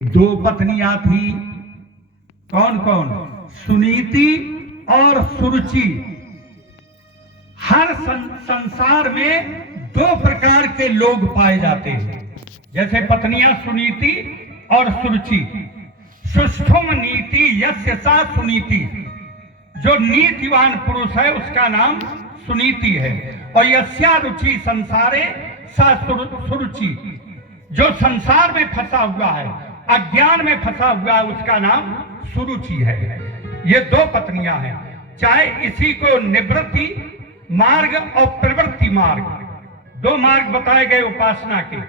दो पत्नियां थी। कौन कौन? सुनीति और सुरुचि। हर संसार में दो प्रकार के लोग पाए जाते हैं, जैसे पत्नियां सुनीति और सुरुचि। सुष्ठुम नीति यस्य सा सुनीति, जो नीतिवान पुरुष है उसका नाम सुनीति है। और यस्या रुचि संसारे सा सुरुचि, जो संसार में फंसा हुआ है, अज्ञान में फंसा हुआ है, उसका नाम सुरुचि है। ये दो पत्नियां हैं। चाहे इसी को निवृत्ति मार्ग और प्रवृत्ति मार्ग, दो मार्ग बताए गए उपासना के,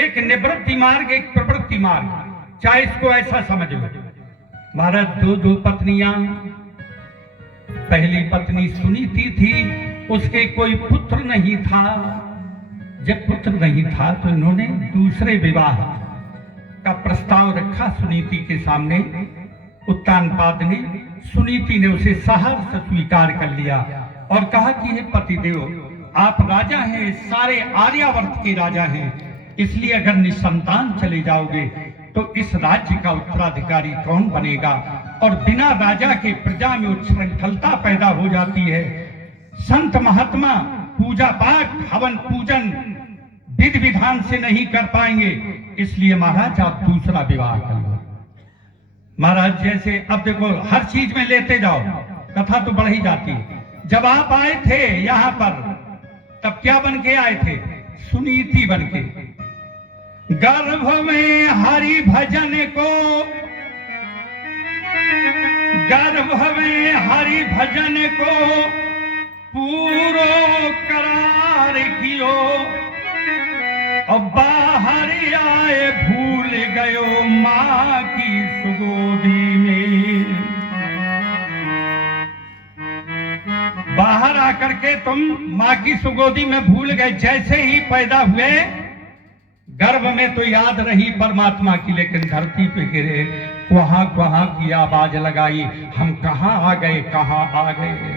एक निवृत्ति मार्ग, एक प्रवृत्ति मार्ग। चाहे इसको ऐसा समझ लो। महाराज दो पत्नियां, पहली पत्नी सुनीति थी, उसके कोई पुत्र नहीं था। जब पुत्र नहीं था तो इन्होंने दूसरे विवाह का प्रस्ताव रखा सुनीति के सामने। उत्तानपाद ने, सुनीति ने उसे सहर्ष स्वीकार कर लिया और कहा कि हे पतिदेव, आप राजा हैं, सारे आर्यावर्त के राजा हैं, इसलिए अगर निसंतान चले जाओगे तो इस राज्य का उत्तराधिकारी कौन बनेगा? और बिना राजा के प्रजा में उच्छृंखलता पैदा हो जाती है। संत महात्मा पूजा पाठ, हवन पूजन विधि विधान से नहीं कर पाएंगे, इसलिए महाराज आप दूसरा विवाह कर लो। महाराज जैसे अब देखो, हर चीज में लेते जाओ, कथा तो बढ़ ही जाती है। जब आप आए थे यहां पर, तब क्या बन के आए थे? सुनीति बन के। गर्भ में हरि भजन को, गर्भ में हरि भजन को पूरो करार कियो, और बाहर आए भूल गयो माँ की सुगोदी में। बाहर आकर के तुम माँ की सुगोदी में भूल गए। जैसे ही पैदा हुए, गर्भ में तो याद रही परमात्मा की, लेकिन धरती पे गिरे, वहां वहां की आवाज लगाई, हम कहां आ गए, कहां आ गए।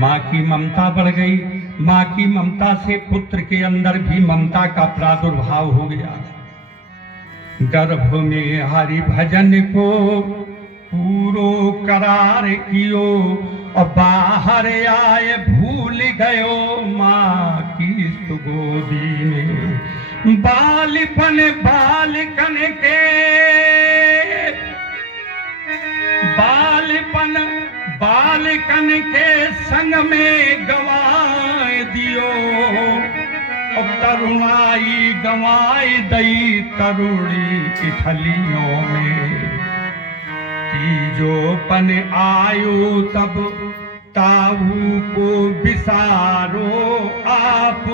माँ की ममता बढ़ गई। माँ की ममता से पुत्र के अंदर भी ममता का प्रादुर्भाव हो गया। गर्भ में हरि भजन को पूरो करार कियो, और बाहर आए भूल गयो माँ की सुगोदी में। बालपन बालकन के, बालपन बालकन के संग में गवाए दियो, और तरुणाई गवाए दई तरुणी इथलियों में। तीजोपन आयो तब ताऊ को विसारो आप,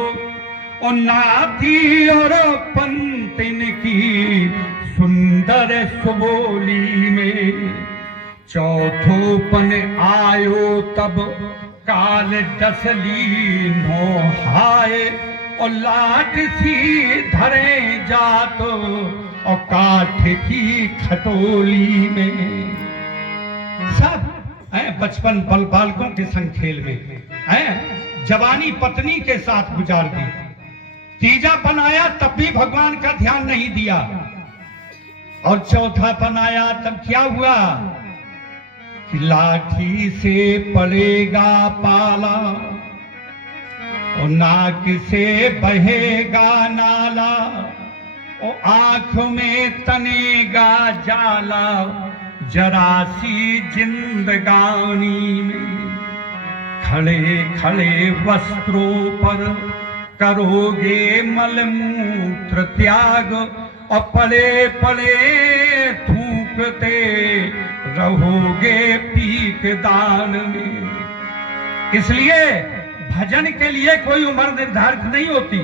और नाती और पंतिन की सुंदर सुबोली में। चौथोपन आयो तब काल डसली नोहाए, और लाट सी धरे जातो, और काठ की खटोली में। सब बचपन बालकों के संग खेल में, जवानी पत्नी के साथ गुजार दी। तीजापन आया तब भी भगवान का ध्यान नहीं दिया, और चौथापन आया तब क्या हुआ कि लाठी से पड़ेगा पाला, और नाक से बहेगा नाला, और आंख में तनेगा जाला, जरासी जिंदगानी में। खड़े खड़े वस्त्रों पर करोगे मलमूत्र त्याग, और पड़े पड़े थूकते रहोगे पीक दान में। इसलिए भजन के लिए कोई उम्र निर्धारित नहीं होती।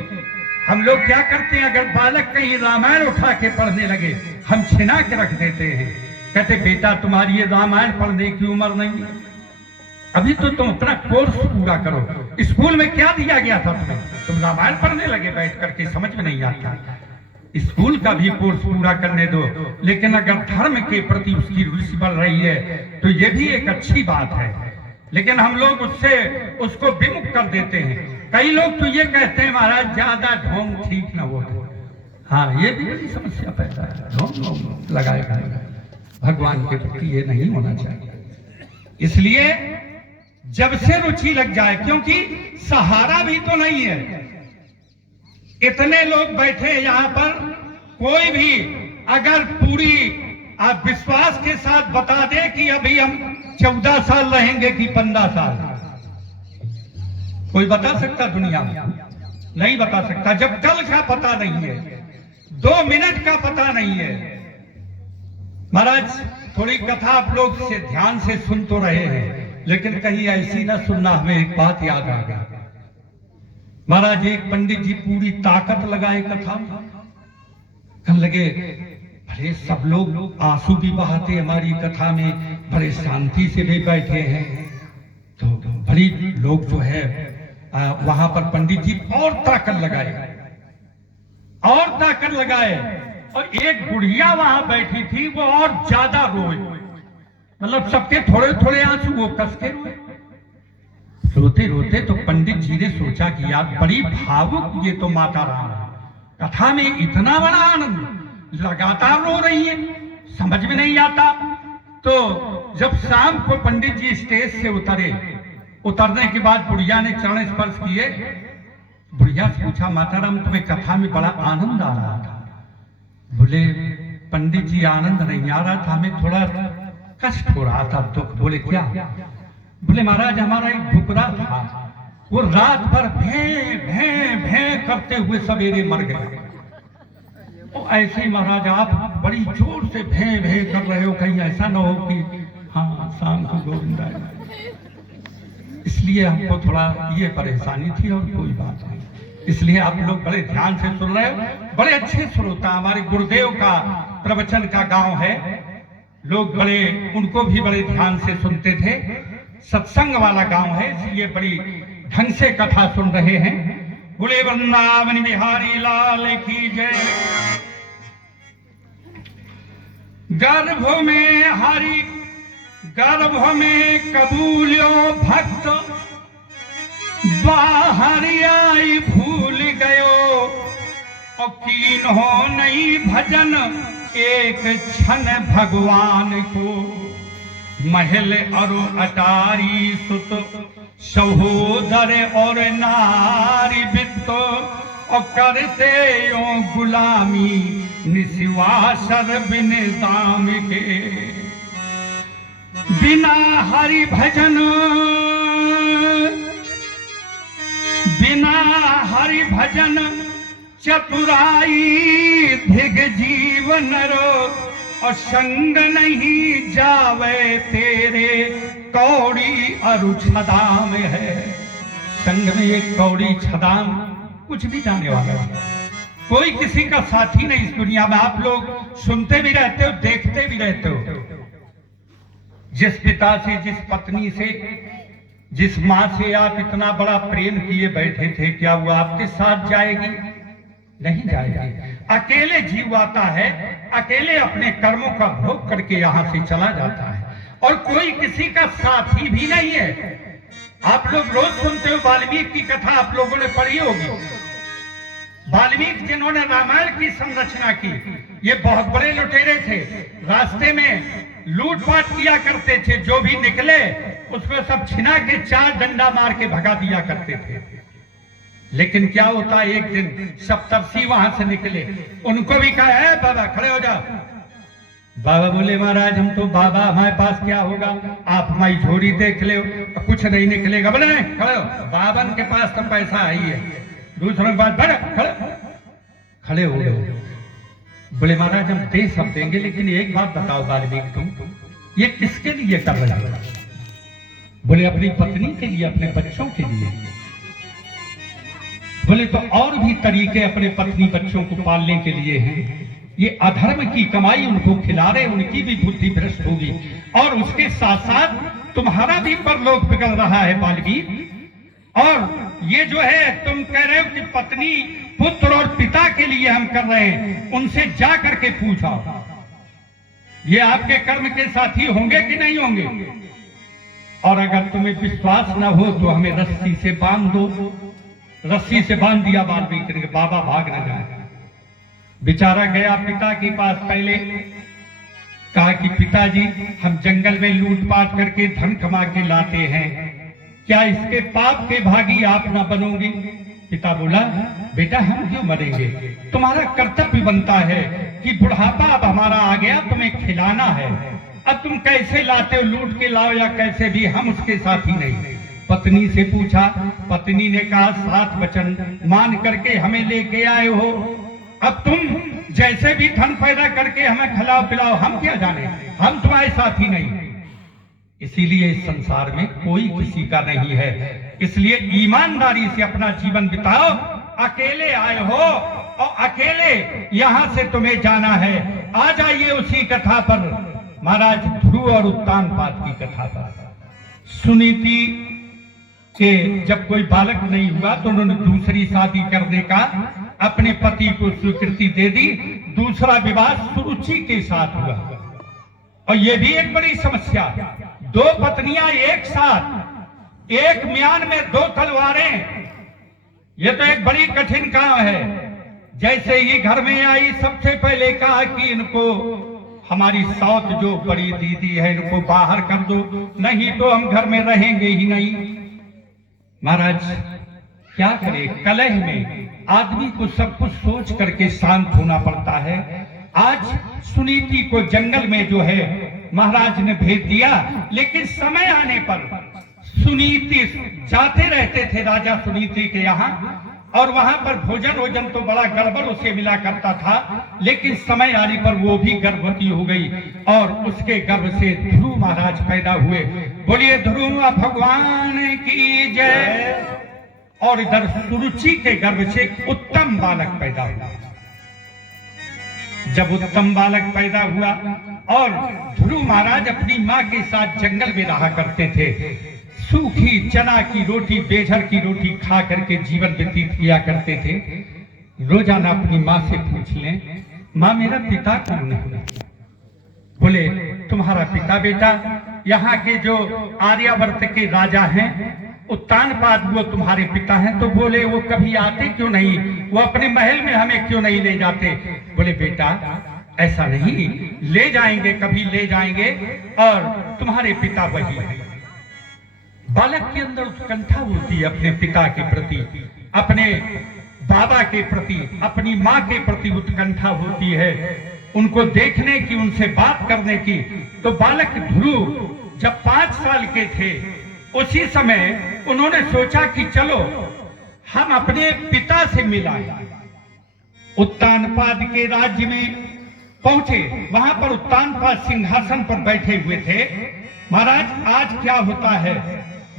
हम लोग क्या करते हैं, अगर बालक कहीं रामायण उठा के पढ़ने लगे, हम छिना के रख देते हैं, कहते बेटा तुम्हारी ये रामायण पढ़ने की उम्र नहीं है, अभी तो तुम अपना कोर्स पूरा करो। स्कूल में क्या दिया गया था तुम्हें? तुम रामायण पढ़ने लगे बैठ करके, समझ में नहीं आता। स्कूल का भी कोर्स पूरा करने दो। लेकिन अगर धर्म के प्रति उसकी रुचि बढ़ रही है तो ये भी एक अच्छी बात है, लेकिन हम लोग उसको विमुख कर देते हैं। कई लोग तो ये कहते हैं महाराज ज्यादा ढोंग ठीक न हो। हाँ, ये भी बड़ी समस्या पैदा है। लगाएगा भगवान के प्रति ये नहीं होना चाहिए। इसलिए जब से रुचि लग जाए, क्योंकि सहारा भी तो नहीं है। इतने लोग बैठे यहाँ पर, कोई भी अगर पूरी आप विश्वास के साथ बता दे कि अभी हम 14 साल रहेंगे कि 15 साल, कोई बता सकता दुनिया में? नहीं बता सकता। जब कल का पता नहीं है, 2 मिनट का पता नहीं है। महाराज थोड़ी कथा आप लोग से ध्यान से सुन तो रहे हैं, लेकिन कहीं ऐसी ना सुनना, हमें एक बात याद आ गई। महाराज एक पंडित जी पूरी ताकत लगाए कथा में, कहने लगे अरे सब लोग आंसू भी बहाते हमारी कथा में, बड़े शांति से भी बैठे हैं। तो बड़ी लोग जो है वहां पर पंडित जी और ताकत लगाए और एक बुढ़िया वहां बैठी थी, वो और ज्यादा रोए। मतलब सबके थोड़े थोड़े आंसू, वो कस के रोए। रोते रोते तो पंडित जी ने सोचा कि यार बड़ी भावुक ये तो माता राम है, कथा में इतना बड़ा आनंद, लगातार रो रही है, समझ में नहीं आता। तो जब शाम को पंडित जी स्टेज से उतरने के बाद बुढ़िया ने चरण स्पर्श किए। बुढ़िया से पूछा, माता राम तुम्हें कथा में बड़ा आनंद आ रहा था? बोले पंडित जी आनंद नहीं आ रहा था, हमें थोड़ा कष्ट हो रहा था, दुख। बोले क्या? बोले महाराज हमारा एक भुकरा था, वो रात भर भैं भैं भैं करते हुए सवेरे मर गए। तो ऐसे ही महाराज आप बड़ी जोर से भैं भैं कर रहे हो, कहीं ऐसा ना हो कि हाँ शाम को गोविंदा आए। इसलिए हमको थोड़ा ये परेशानी थी और कोई बात नहीं। इसलिए आप लोग बड़े ध्यान से सुन रहे हो, बड़े अच्छे श्रोता। हमारे गुरुदेव का प्रवचन का गांव है, लोग बड़े उनको भी बड़े ध्यान से सुनते थे। सत्संग वाला गांव है, इसलिए बड़ी ढंग से कथा सुन रहे हैं। बोले वृंदावन बिहारी लाल की जय। गर्भ में हरि गर्भ में कबूल्यो भक्त, बाहर आई भूल गयो और कीन हो नहीं भजन एक क्षण भगवान को। महल और अटारी सुत सहोदर और नारी बित्त और करते यो गुलामी निस्वासर बिन दाम के। बिना हरि भजन चतुराई धिग जीवन रो और संग नहीं जावे तेरे कौड़ी अरु छदाम है। संग में एक कौड़ी छदाम कुछ भी जाने वाला है, कोई किसी का साथी नहीं इस दुनिया में। आप लोग सुनते भी रहते हो, देखते भी रहते हो। जिस पिता से, जिस पत्नी से, जिस माँ से आप इतना बड़ा प्रेम किए बैठे थे, क्या वो आपके साथ जाएगी? नहीं जाएगी। अकेले जीव आता है, अकेले अपने कर्मों का भोग करके यहाँ से चला जाता है और कोई किसी का साथी भी नहीं है। आप लोग रोज सुनते हो, वाल्मीकि की कथा आप लोगों ने पढ़ी होगी। वाल्मीकि जिन्होंने रामायण की संरचना की, ये बहुत बड़े लुटेरे थे, रास्ते में लूटपाट किया करते थे। जो भी निकले उसको सब छिना के 4 डंडा मार के भगा दिया करते थे। लेकिन क्या होता, एक दिन सप्तर्षि वहां से निकले, उनको भी कहा है बाबा खड़े हो जाओ। बाबा बोले महाराज हम तो, बाबा हमारे पास क्या होगा, आप हमारी झोरी देख ले, कुछ नहीं निकलेगा। बोले खड़े हो, बाबन के पास तो पैसा आई है। दूसरों के पास खड़े हो गए। बोले महाराज हम दे सब देंगे, लेकिन एक बात बताओ वाल्मीकि तुम ये किसके लिए कर रहे हो? बोले अपनी पत्नी के लिए, अपने बच्चों के लिए। बोले तो और भी तरीके अपने पत्नी बच्चों को पालने के लिए हैं। ये अधर्म की कमाई उनको खिला रहे, उनकी भी बुद्धि भ्रष्ट होगी और उसके साथ साथ तुम्हारा भी परलोक बिगड़ रहा है वाल्मीकि। और ये जो है तुम कह रहे हो कि पत्नी, पुत्र और पिता के लिए हम कर रहे हैं, उनसे जा करके पूछा ये आपके कर्म के साथी होंगे कि नहीं होंगे? और अगर तुम्हें विश्वास न हो तो हमें रस्सी से बांध दो। रस्सी से बांध दिया वाल्मीकि ने, बाबा भाग न जाए। बेचारा गया पिता के पास, पहले कहा कि पिताजी हम जंगल में लूटपाट करके धन कमा के लाते हैं, क्या इसके पाप के भागी आप ना बनोगे? पिता बोला बेटा हम क्यों मरेंगे, तुम्हारा कर्तव्य बनता है कि बुढ़ापा अब हमारा आ गया, तुम्हें खिलाना है, अब तुम कैसे लाते हो, लूट के लाओ या कैसे भी, हम उसके साथ ही नहीं। पत्नी से पूछा, पत्नी ने कहा 7 वचन मान करके हमें लेके आए हो, अब तुम जैसे भी धन पैदा करके हमें खिलाओ पिलाओ, हम क्या जाने, हम तुम्हारे साथ ही नहीं। इसीलिए इस संसार में कोई किसी का नहीं है, इसलिए ईमानदारी से अपना जीवन बिताओ। अकेले आए हो और अकेले यहां से तुम्हें जाना है। आ जाइए उसी कथा पर, महाराज ध्रुव और उत्तानपाद की कथा पर। सुनीति के जब कोई बालक नहीं हुआ तो उन्होंने दूसरी शादी करने का अपने पति को स्वीकृति दे दी। दूसरा विवाह सुरुचि के साथ हुआ, और यह भी एक बड़ी समस्या, 2 पत्नियां एक साथ, एक म्यान में 2 तलवारें, यह तो एक बड़ी कठिन काम है। जैसे ही घर में आई सबसे पहले कहा कि इनको हमारी साउथ जो बड़ी दीदी है इनको बाहर कर दो, नहीं तो हम घर में रहेंगे ही नहीं। महाराज क्या करे, कलह में आदमी को सब कुछ सोच करके शांत होना पड़ता है। आज सुनीति को जंगल में जो है महाराज ने भेज दिया, लेकिन समय आने पर सुनीति जाते रहते थे राजा सुनीति के यहाँ, और वहां पर भोजन तो बड़ा गड़बड़ उसे मिला करता था, लेकिन समय आने पर वो भी गर्भवती हो गई और उसके गर्भ से ध्रुव महाराज पैदा हुए। बोलिए ध्रुव भगवान की जय। और इधर सुरुचि के गर्भ से उत्तम बालक पैदा हुआ। जब उत्तम बालक पैदा हुआ और ध्रुव महाराज अपनी मां के साथ जंगल में रहा करते थे, सूखी चना की रोटी, बेझर की रोटी खा करके जीवन व्यतीत किया करते थे। रोजाना अपनी माँ से पूछ लें, माँ मेरा पिता कौन है? बोले तुम्हारा पिता बेटा यहाँ के जो आर्यावर्त के राजा हैं उत्तानपाद, वो तुम्हारे पिता हैं। तो बोले वो कभी आते क्यों नहीं, वो अपने महल में हमें क्यों नहीं ले जाते? बोले बेटा ऐसा नहीं, ले जाएंगे, कभी ले जाएंगे, और तुम्हारे पिता वही है। बालक के अंदर उत्कंठा होती है अपने पिता के प्रति, अपने बाबा के प्रति, अपनी माँ के प्रति उत्कंठा होती है, उनको देखने की, उनसे बात करने की। तो बालक ध्रुव जब 5 साल के थे उसी समय उन्होंने सोचा कि चलो हम अपने पिता से मिलाएं। उत्तानपाद के राज्य में पहुंचे, वहां पर उत्तानपाद सिंहासन पर बैठे हुए थे। महाराज आज क्या होता है,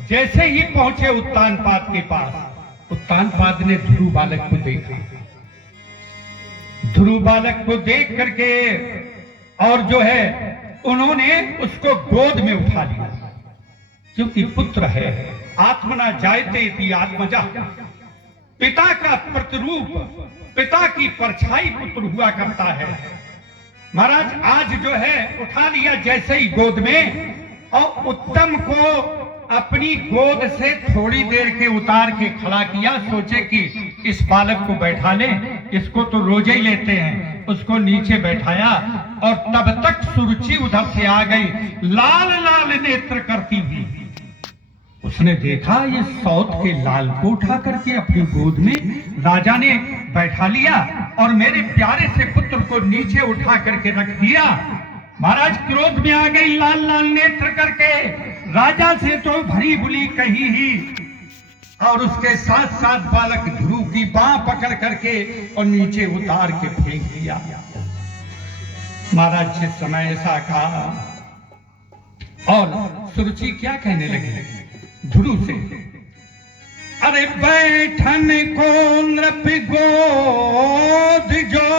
जैसे ही पहुंचे उत्तानपाद के पास, उत्तानपाद ने ध्रुव बालक को देखा। ध्रुव बालक को देख करके और जो है उन्होंने उसको गोद में उठा लिया, क्योंकि पुत्र है, आत्मना जायते इति आत्मजा, पिता का प्रतिरूप, पिता की परछाई पुत्र हुआ करता है। महाराज आज जो है उठा लिया जैसे ही गोद में, और उत्तम को अपनी गोद से थोड़ी देर के उतार के खड़ा किया। सोचे कि इस बालक को बैठा ले, इसको तो रोजे ही लेते हैं। उसको नीचे बैठाया और तब तक सुरुचि उधर से आ गई, लाल लाल नेत्र करती हुई। उसने देखा ये सौत के लाल को उठा करके अपनी गोद में राजा ने बैठा लिया और मेरे प्यारे से पुत्र को नीचे उठा करके रख दिया। महाराज क्रोध में आ गई, लाल लाल नेत्र करके राजा से तो भरी भुली कही ही, और उसके साथ साथ बालक ध्रुव की बांह पकड़ करके और नीचे उतार के फेंक दिया। महाराज जिस समय ऐसा कहा, और सुरुचि क्या कहने लगे ध्रुव से, अरे बैठन को नृप गोद जो,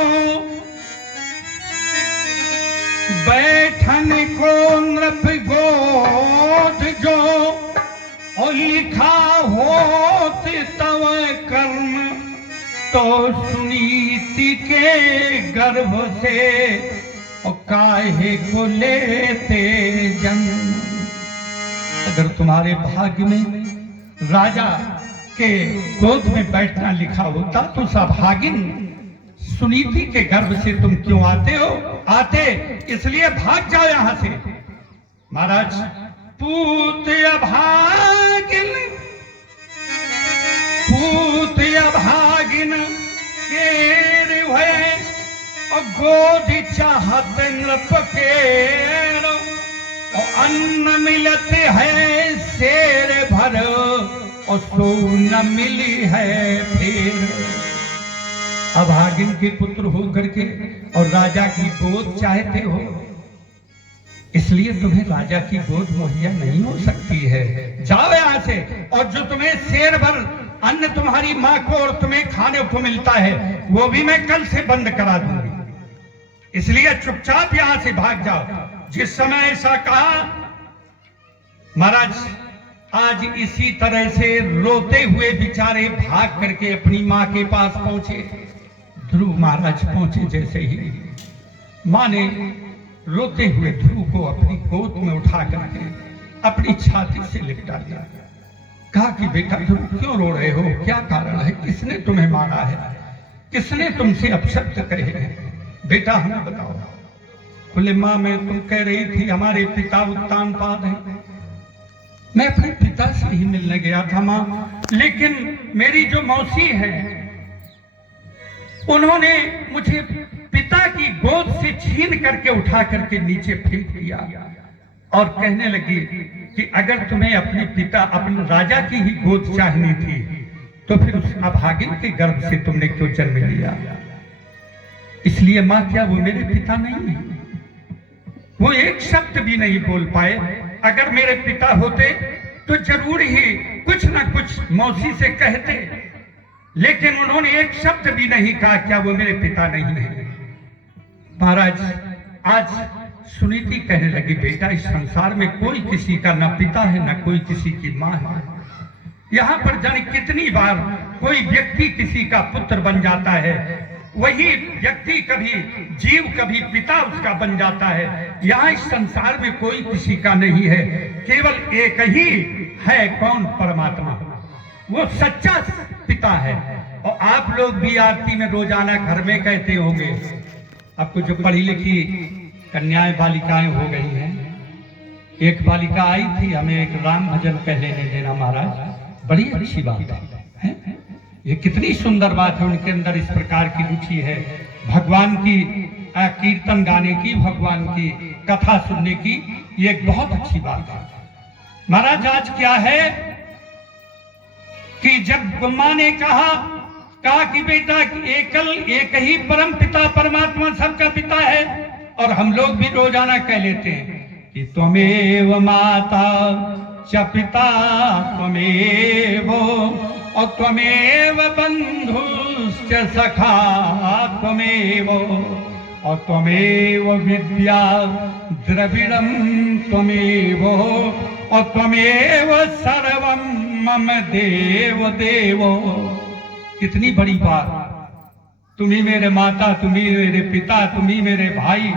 बैठन को नृप गोद जो, और लिखा होत तव कर्म, तो सुनीति के गर्भ से और काहे को लेते जन्म। अगर तुम्हारे भाग्य में राजा के गोद में बैठना लिखा होता तो सभागिन सुनीति के गर्भ से तुम क्यों आते हो? आते इसलिए भाग जाओ यहां से। महाराज, पूत अभागिन, पूत अभागिन केर भय और गोद चाहत नृप केर, और अन्न मिलते है शेर भर और सो न मिली है फिर। अभागिन के पुत्र होकर के और राजा की गोद चाहते हो, इसलिए तुम्हें राजा की गोद मुहैया नहीं हो सकती है। जाओ यहां से। और जो तुम्हें शेर भर अन्न तुम्हारी मां को और तुम्हें खाने को मिलता है, वो भी मैं कल से बंद करा दूंगी, इसलिए चुपचाप यहां से भाग जाओ। जिस समय ऐसा कहा, महाराज आज इसी तरह से रोते हुए बेचारे भाग करके अपनी मां के पास पहुंचे। ध्रुव महाराज पहुंचे जैसे ही, मां ने रोते हुए ध्रुव को अपनी गोद में उठा करके अपनी छाती से लिपटा दिया। कहा कि बेटा ध्रुव क्यों रो रहे हो, क्या कारण है, किसने तुम्हें मारा है, किसने तुमसे अपशब्द कहे हैं, बेटा हमें बताओ। बोले मां, मैं तुम कह रही थी हमारे पिता उत्तानपाद हैं, मैं अपने पिता से ही मिलने गया था मां, लेकिन मेरी जो मौसी है उन्होंने मुझे पिता की गोद से छीन करके उठा करके नीचे फेंक दिया और कहने लगी कि अगर तुम्हें अपने पिता, अपने राजा की ही गोद चाहनी थी तो फिर उस अभागिन के गर्भ से तुमने क्यों जन्म लिया? इसलिए मां, क्या वो मेरे पिता नहीं है? वो एक शब्द भी नहीं बोल पाए। अगर मेरे पिता होते तो जरूर ही कुछ ना कुछ मौसी से कहते, लेकिन उन्होंने एक शब्द भी नहीं कहा। क्या वो मेरे पिता नहीं है? महाराज आज सुनीति कहने लगी, बेटा इस संसार में कोई किसी का न पिता है न कोई किसी की मां है। यहाँ पर जाने कितनी बार कोई व्यक्ति किसी का पुत्र बन जाता है, वही व्यक्ति कभी जीव कभी पिता उसका बन जाता है। यहाँ इस संसार में कोई किसी का नहीं है, केवल एक ही है। कौन? परमात्मा, वो सच्चा पिता है। और आप लोग भी आरती में रोजाना घर में कहते होंगे, आपको जो पढ़ी लिखी कन्याएं बालिकाएं हो गई हैं, एक बालिका आई थी, हमें एक राम भजन कह लेने देना महाराज, बड़ी अच्छी बात है। ये कितनी सुंदर बात है, उनके अंदर इस प्रकार की रुचि है, भगवान की कीर्तन गाने की, भगवान की कथा सुनने की, ये एक बहुत अच्छी बात है। महाराज आज क्या है कि जब मां ने कहा कि बेटा एक ही परम पिता परमात्मा सबका पिता है, और हम लोग भी रोजाना कह लेते हैं कि त्वमेव माता च पिता त्वमेव, और त्वमेव बंधुश्च सखा त्वमेव, और त्वमेव विद्या द्रविड़ं त्वमेव, और त्वमेव सर्वं मम देव देव। कितनी बड़ी बात, तुम ही मेरे माता, तुम ही मेरे पिता, तुम ही मेरे भाई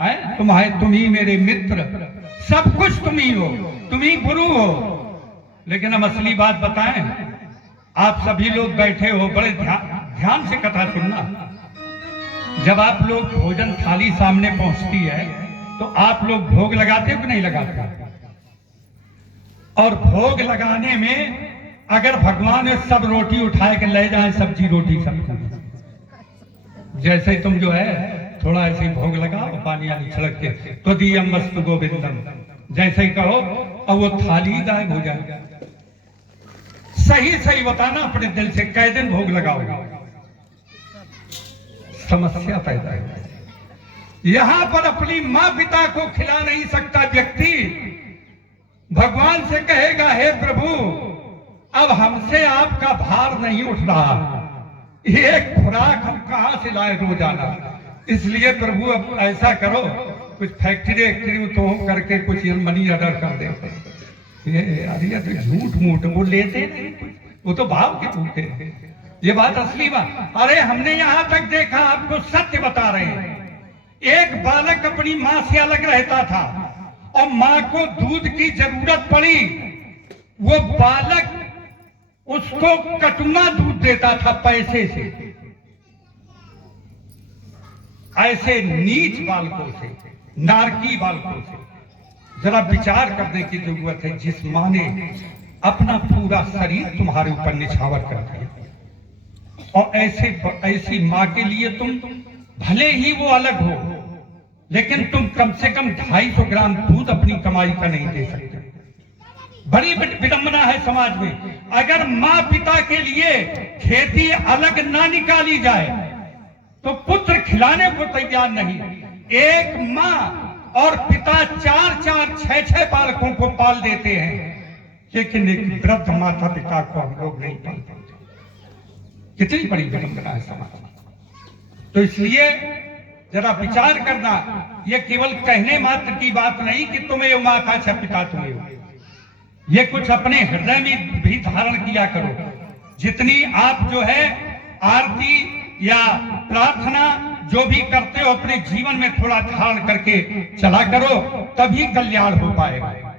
है, तुम ही मेरे मित्र, सब कुछ तुम ही हो, तुम ही गुरु हो। लेकिन हम असली बात बताएं, आप सभी लोग बैठे हो, बड़े ध्यान से कथा सुनना। जब आप लोग भोजन थाली सामने पहुंचती है तो आप लोग भोग लगाते हो कि नहीं लगाते? और भोग लगाने में अगर भगवान ने सब रोटी उठाए के ले जाए, सब्जी रोटी सब, जैसे तुम जो है थोड़ा ऐसे भोग लगाओ, पानी आनी छिड़क के, तो दियम मस्तु गोविंदम जैसे ही कहो और वो थाली गायब हो जाए। सही बताना अपने दिल से, कै दिन भोग लगाओ, समस्या पैदा है। यहां पर अपनी मां पिता को खिला नहीं सकता व्यक्ति, भगवान से कहेगा हे प्रभु अब हमसे आपका भार नहीं उठ रहा, एक खुराक हम कहां से लाए रोजाना, इसलिए प्रभु अब ऐसा करो कुछ फैक्ट्री तो करके कुछ मनी ऑर्डर कर देते। ये तो झूठ मूठ वो लेते नहीं, वो तो भाव के झूठे, ये बात असली बात। अरे हमने यहां तक देखा, आपको सत्य बता रहे हैं, एक बालक अपनी मां से अलग रहता था और मां को दूध की जरूरत पड़ी, वो बालक उसको कटुना दूध देता था पैसे से। ऐसे नीच बालकों से, नारकी बालकों से जरा विचार करने की जरूरत है, जिस माँ ने अपना पूरा शरीर तुम्हारे ऊपर निछावर कर दिया। और ऐसी माँ के लिए तुम भले ही वो अलग हो, लेकिन तुम कम से कम 250 ग्राम दूध अपनी कमाई का नहीं दे सकते। बड़ी विडंबना है समाज में। अगर माँ पिता के लिए खेती अलग ना निकाली जाए तो पुत्र खिलाने को तैयार नहीं। एक माँ और पिता 4-4, 6-6 बालकों को पाल देते हैं, लेकिन एक वृद्ध माता पिता को हम लोग नहीं पाल पाते। कितनी बड़ी विडंबना है समाज में। तो इसलिए जरा विचार करना, ये केवल कहने मात्र की बात नहीं कि तुम्हें यो माँ का अच्छा पिता तुम्हें हो, ये कुछ अपने हृदय में भी धारण किया करो। जितनी आप जो है आरती या प्रार्थना जो भी करते हो अपने जीवन में थोड़ा धारण करके चला करो, तभी कल्याण हो पाएगा।